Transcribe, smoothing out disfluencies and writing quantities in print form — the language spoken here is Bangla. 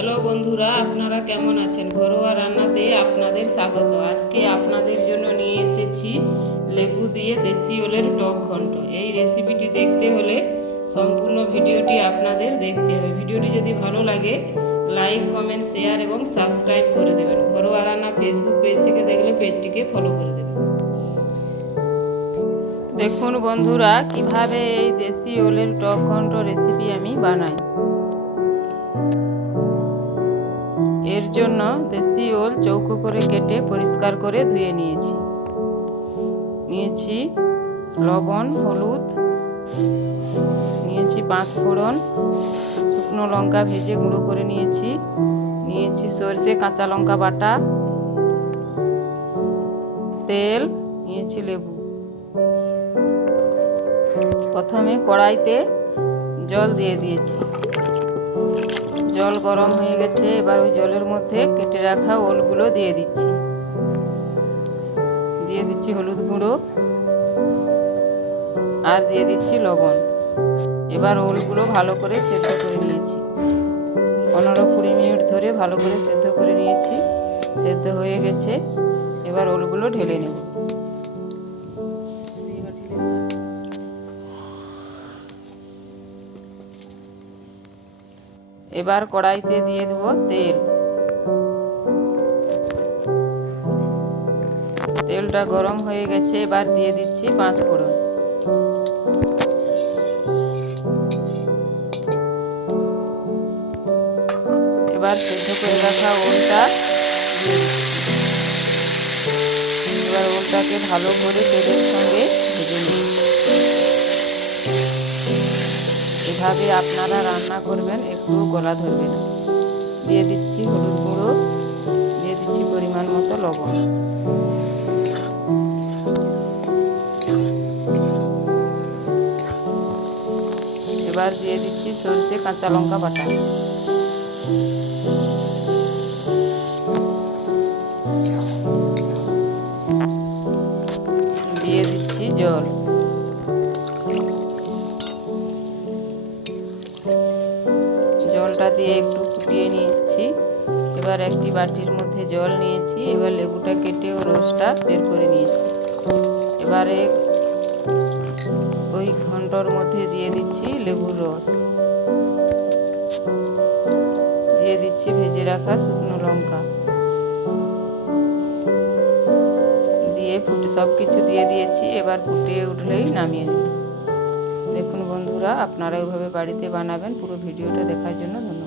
হ্যালো বন্ধুরা, আপনারা কেমন আছেন? ঘরোয়া রান্নাতে আপনাদের স্বাগত। আজকে আপনাদের জন্য নিয়ে এসেছি লেবু দিয়ে দেশি ওলের টক ঘন্ট। এই রেসিপিটি দেখতে হলে সম্পূর্ণ ভিডিওটি আপনাদের দেখতে হবে। ভিডিওটি যদি ভালো লাগে লাইক, কমেন্ট, শেয়ার এবং সাবস্ক্রাইব করে দেবেন। ঘরোয়া রান্না ফেসবুক পেজ থেকে দেখলে পেজটিকে ফলো করে দেবেন। দেখুন বন্ধুরা, কিভাবে এই দেশি ওলের টক ঘন্ট রেসিপি আমি বানাই। এর জন্য দেশি ওল চৌকো করে কেটে পরিষ্কার করে ধুয়ে নিয়েছি লবণ, হলুদ, নিয়েছি 5 ফোড়ন, শুকনো লঙ্কা ভেজে গুঁড়ো করে নিয়েছি সরষে, কাঁচা লঙ্কা বাটা, তেল, নিয়েছি লেবু। প্রথমে কড়াইতে জল দিয়ে দিয়েছি। জল গরম হয়ে গেছে। এবার ওই জলের মধ্যে কেটে রাখা ওলগুলো দিয়ে দিচ্ছি হলুদ গুঁড়ো আর দিয়ে দিচ্ছি লবণ। এবার ওলগুলো ভালো করে সেদ্ধ করে নিয়েছি। 15-20 মিনিট ধরে ভালো করে সেদ্ধ করে নিয়েছি। সেদ্ধ হয়ে গেছে। এবার ওলগুলো ঢেলে নেব। এবার কড়াইতে দিয়ে দেব তেল। তেলটা গরম হয়ে গেছে। এবার দিয়ে দিচ্ছি 5 ফোড়ন। এবার সেদ্ধ করে রাখা ওলটা এবার ওলটাকে ভালো করে তেলের সঙ্গে ভেজে নিন। এভাবে আপনারা রান্না করবেন, একটু গলা ধরবে না। দিয়ে দিচ্ছি হলুদ গুঁড়ো, দিয়ে দিচ্ছি পরিমাণ মতো লবণ। এবার দিয়ে দিচ্ছি সরষে, কাঁচা লঙ্কা বাটা। দিয়ে দিচ্ছি জল। জলটা দিয়ে একটু ফুটিয়ে নিয়েছি। এবার একটি বাটির মধ্যে জল নিয়েছি। এবার লেবুটা কেটে ও রসটা বের করে নিয়েছি। এবারে ওই ঘন্টর মধ্যে দিয়ে দিচ্ছি লেবুর রস, দিয়ে দিচ্ছি ভেজে রাখা শুকনো লঙ্কা, দিয়ে সব কিছু দিয়ে দিয়েছি। এবার ফুটিয়ে উঠলেই নামিয়ে নেব। দেখুন বন্ধুরা, আপনারা ওইভাবে বাড়িতে বানাবেন। পুরো ভিডিওটা দেখার জন্য ধন্যবাদ।